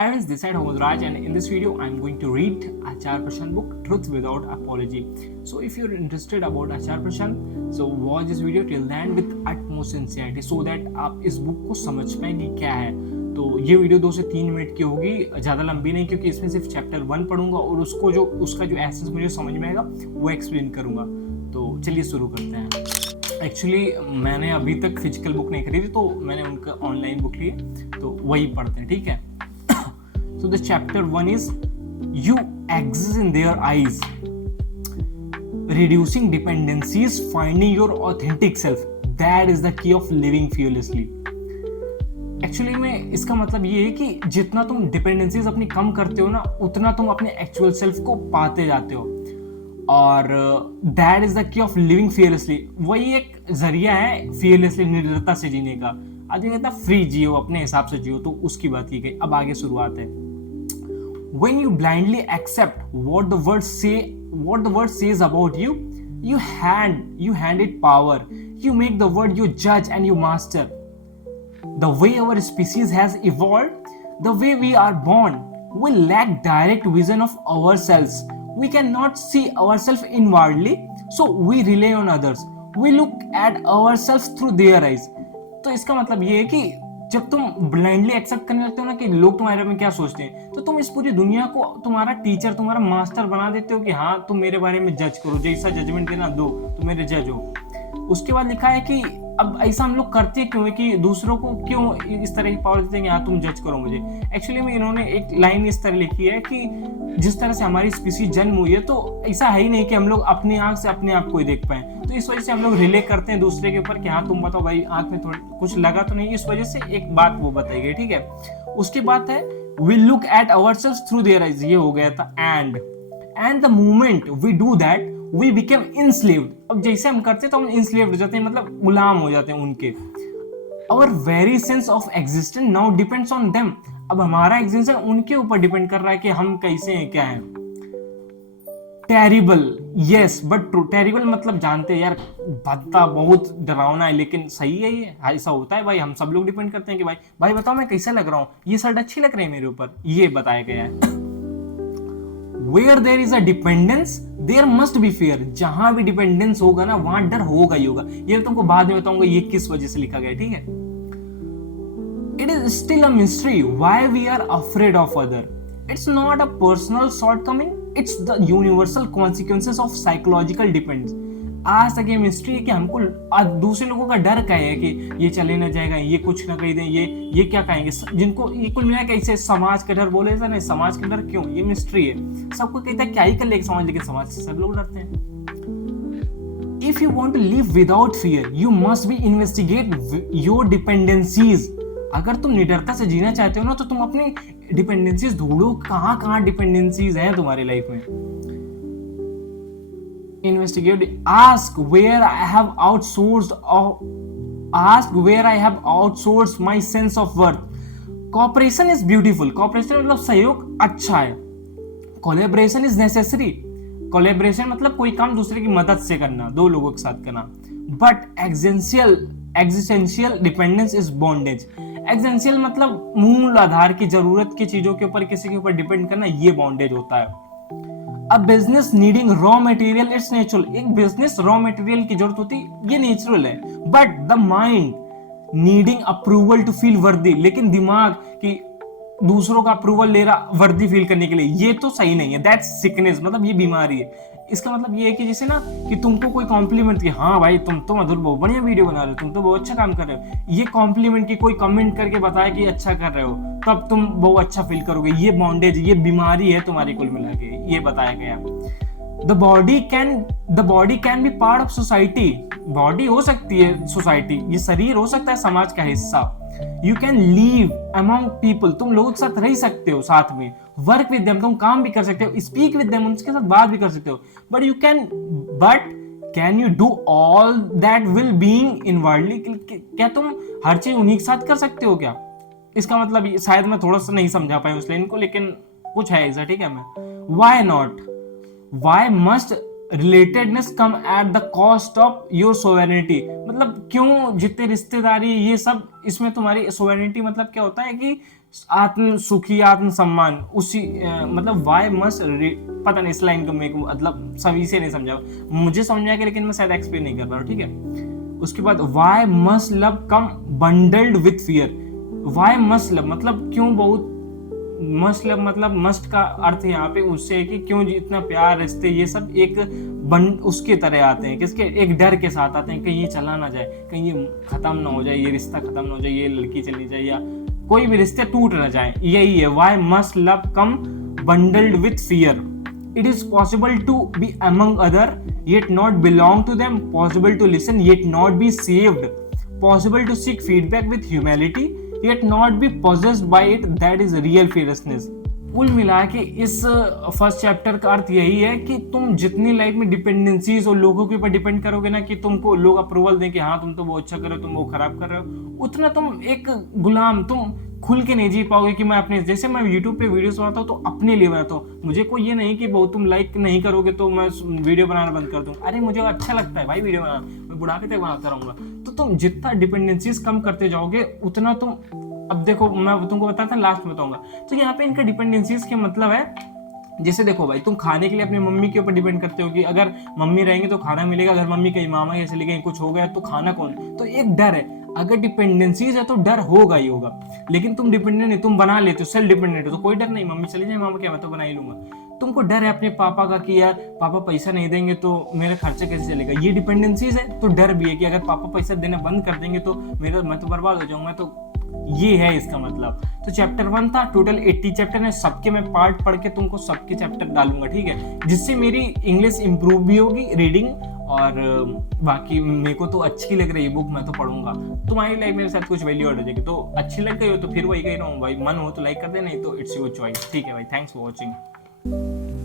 Parents, this side Homed Raj, and in this video, I'm going to read Achar Prashan book Truth Without Apology. So, if you're interested about Achar Prashan, so watch this video till the end with utmost sincerity, so that आप इस book को समझ पाएं कि क्या है. तो ये वीडियो 2 से 3 मिनट की होगी, ज़्यादा लंबी नहीं, क्योंकि इसमें सिर्फ चैप्टर 1 पढ़ूंगा और उसका जो एसेंस मुझे समझ में आएगा वो एक्सप्लेन करूंगा. तो चलिए शुरू करते हैं. एक्चुअली मैंने अभी तक फिजिकल बुक नहीं खरीदी, तो मैंने उनका ऑनलाइन बुक ली, तो वही पढ़ते हैं. ठीक है. So the chapter 1 is you exist in their eyes, reducing dependencies, finding your authentic self. That is the key of living fearlessly. Actually में इसका मतलब ये है कि जितना तुम डिपेंडेंसीज अपनी कम करते हो ना, उतना तुम अपने एक्चुअल सेल्फ को पाते जाते हो. और that is the key of living fearlessly. वही एक जरिया है फियरलेसली, निर्भरता से जीने का. आदमी कहता फ्री जियो, अपने हिसाब से जियो. तो उसकी बात की गई. अब आगे शुरुआत है. When you blindly accept what the word says about you, you hand it power. You make the word your judge and your master. The way our species has evolved, the way we are born, we lack direct vision of ourselves. We cannot see ourselves inwardly, so we rely on others. We look at ourselves through their eyes. तो इसका मतलब ये है कि जब तुम blindly accept करने लगते हो ना कि लोग तुम्हारे बारे में क्या सोचते हैं, तो तुम इस पूरी दुनिया को तुम्हारा टीचर, तुम्हारा मास्टर बना देते हो कि हाँ तुम मेरे बारे में जज करो, जैसा जजमेंट देना दो, तुम मेरे जज हो. उसके बाद लिखा है कि अब ऐसा हम लोग करते क्यों है कि दूसरों को क्यों इस तरह की पावर देते हैं कि हाँ तुम जज करो मुझे. एक्चुअली में इन्होंने एक लाइन इस तरह लिखी है कि जिस तरह से हमारी स्पीसीज जन्म हुई है, तो ऐसा है ही नहीं कि हम लोग अपनी आंख से अपने आप को ही देख पाए. तो इस वजह से हम लोग रिले करते हैं दूसरे के ऊपर कि हाँ तुम बताओ भाई आंख में थोड़ा कुछ लगा तो नहीं. इस वजह से एक बात वो बताई गई. ठीक है. उसकी बात है we look at ourselves through their eyes. ये हो गया था. and the moment we do that we become enslaved. अब जैसे हम करते हैं तो हम enslaved हो जाते हैं, मतलब गुलाम हो जाते हैं उनके. our very sense of existence now depends on them. अब हमारा एग्जिस्टेंस उनके ऊपर डिपेंड कर रहा है कि हम कैसे हैं, क्या हैं. Terrible, yes but true. Terrible मतलब जानते हैं यार, भद्दा, बहुत डरावना है, लेकिन सही है. ये ऐसा होता है भाई. हम सब लोग डिपेंड करते हैं कि भाई बताओ मैं कैसा लग रहा हूँ, ये शर्ट अच्छी लग रही है मेरे ऊपर. ये बताया गया है. Where there is a dependence, there must be fear. जहां भी डिपेंडेंस होगा ना, वहां डर होगा ही होगा. ये तुमको बाद में बताऊंगा ये किस वजह से लिखा गया. ठीक है. It is still a mystery why we are afraid of other. It's not a personal shortcoming. It's the universal consequences of psychological dependence. आज तक ये मिस्ट्री है कि हमको दूसरे लोगों का डर क्या है कि ये चले ना जाएगा, ये कुछ ना कह दें, ये क्या कहेंगे. जिनको ये कुल मिला कैसे समाज का डर बोले था ना, समाज का डर क्यों, ये मिस्ट्री है. सबको कहता है क्या ही कर लेगा समाज, लेकिन समाज से सब लोग डरते हैं. If you want to live without fear, you must be investigate your dependencies. अगर तुम निडरता से जीना चाहते हो ना, तो तुम अपनी डिपेंडेंसीज ढूंढो. कहाँ डिपेंडेंसीज हैं तुम्हारी लाइफ में. Investigate. Ask where I have outsourced my sense of worth. Cooperation is beautiful. Cooperation मतलब सहयोग अच्छा है. Collaboration is necessary. Collaboration मतलब कोई काम दूसरे की मदद से करना, दो लोगों के साथ करना. But existential dependence is bondage. Existential मतलब मूल आधार की जरूरत की चीजों के ऊपर किसी के ऊपर डिपेंड करना, ये बॉन्डेज होता है. A business needing raw material, it's natural. एक बिजनेस रॉ मटेरियल की जरूरत होती है, ये नेचुरल है. But the mind needing approval to feel worthy. लेकिन दिमाग की दूसरों का अप्रूवल ले रहा वर्दी फील करने के लिए, ये तो सही नहीं है. दैट्स सिकनेस, मतलब ये बीमारी है. इसका मतलब ये है कि जैसे ना कि तुमको कोई कॉम्प्लीमेंट किया, हाँ भाई तुम तो मधुर बहुत बढ़िया वीडियो बना रहे हो, तुम तो बहुत अच्छा काम कर रहे हो. ये कॉम्प्लीमेंट की कोई कमेंट करके बताया कि अच्छा कर रहे हो, तब तुम बहुत अच्छा फील करोगे. ये बॉन्डेज, ये बीमारी है तुम्हारी कुल मिला के. ये बताया गया. The body can be part of society. Body हो सकती है सोसाइटी, ये शरीर हो सकता है समाज का हिस्सा. You can leave among people. तुम लोगों के साथ रह सकते हो साथ में. वर्क विद देम, तुम काम भी कर सकते हो. स्पीक विद देम, उनके साथ बात भी कर सकते हो. But can you do all that will being inwardly. क्या तुम हर चीज उन्हीं के साथ कर सकते हो क्या? इसका मतलब शायद मैं थोड़ा सा नहीं समझा पाया उस लाइन को, लेकिन कुछ है ऐसा. ठीक है. मैं why not, why must relatedness come at the cost of your sovereignty. मतलब क्यों जितने रिश्तेदारी ये सब, इसमें तुम्हारी सोवेरेनिटी मतलब क्या होता है कि आत्म सुखी, आत्म सम्मान, उसी मतलब वाई मस्ट, पता नहीं इस लाइन को मेरे को मतलब सभी से नहीं समझा, मुझे समझ में आया लेकिन मैं शायद एक्सप्लेन नहीं कर पा रहा हूँ, ठीक है। उसके बाद why must love come bundled with fear. Why must love मतलब क्यों, बहुत मस्ट लव मतलब मस्ट का अर्थ यहाँ पे उससे है कि क्यों इतना प्यार, रिश्ते, ये सब एक बंड उसके तरह आते हैं, किसके, एक डर के साथ आते हैं, कहीं ये चला ना जाए, कहीं ये खत्म ना हो जाए, ये रिश्ता खत्म ना हो जाए, ये लड़की चली जाए, या कोई भी रिश्ते टूट ना जाए, यही है why must love come bundled with fear. It is possible to be among other yet not belong to them, possible to listen yet not be saved, possible to seek feedback with humility yet not be possessed by it, that is real fearlessness। कुल मिला के इस first chapter का अर्थ यही है कि तुम जितनी लाइफ में डिपेंडेंसीज और लोगों के ऊपर डिपेंड करोगे ना, कि तुमको लोग अप्रूवल दें कि हाँ तुम तो वो अच्छा कर रहे हो, तुम वो खराब कर रहे हो, उतना तुम एक गुलाम, तुम खुल के नहीं जी पाओगे। कि मैं अपने, जैसे मैं यूट्यूब पे वीडियोस बनाता हूँ तो अपने लिए बनाता हूँ, मुझे कोई ये नहीं कि बहुत तुम लाइक नहीं करोगे तो मैं वीडियो बनाना बंद कर दूँ। अरे मुझे अच्छा लगता है भाई वीडियो बनाना, मैं बुढ़ापे तक बनाता रहूँगा। तो तुम जितना डिपेंडेंसीज कम करते जाओगे उतना तुम, अब देखो मैं तुमको बताता लास्ट में बताऊंगा। तो यहाँ पे इनका डिपेंडेंसीज के मतलब है, जैसे देखो भाई तुम खाने के लिए अपनी मम्मी के ऊपर डिपेंड करते हो कि अगर मम्मी रहेंगे तो खाना मिलेगा, अगर मम्मी कहीं मामा या चली गई कुछ हो गया तो खाना कौन, तो एक डर है। अगर डिपेंडेंसीज है तो डर होगा ही होगा, लेकिन तुम डिपेंडेंट नहीं, तुम बना लेते हो, सेल्फ डिपेंडेंट हो तो कोई डर नहीं, मम्मी चली जाए मामा क्या मैं तो बना ही लूंगा। तुमको डर है अपने पापा का कि यार पापा पैसा नहीं देंगे तो मेरा खर्चा कैसे चलेगा, ये डिपेंडेंसीज है। तो डर भी है कि अगर पापा पैसा देना बंद कर देंगे तो मैं तो बर्बाद हो जाऊंगा। तो ये है इसका मतलब। तो चैप्टर 1 था, टोटल 80 चैप्टर है, सबके मैं पार्ट पढ़ के तुमको सबके चैप्टर डालूंगा, ठीक है, जिससे मेरी इंग्लिश इंप्रूव भी होगी, रीडिंग, और बाकी मेरे को तो अच्छी लग रही है बुक, मैं तो पढ़ूंगा, तुम्हारी लाइफ मेरे साथ कुछ वैल्यू ऐड हो जाएगी। तो अच्छी लग गई हो तो फिर वही कह रहा हूँ भाई, मन हो तो लाइक कर दे, नहीं तो इट्स योर चॉइस, ठीक है भाई। Thanks for watching.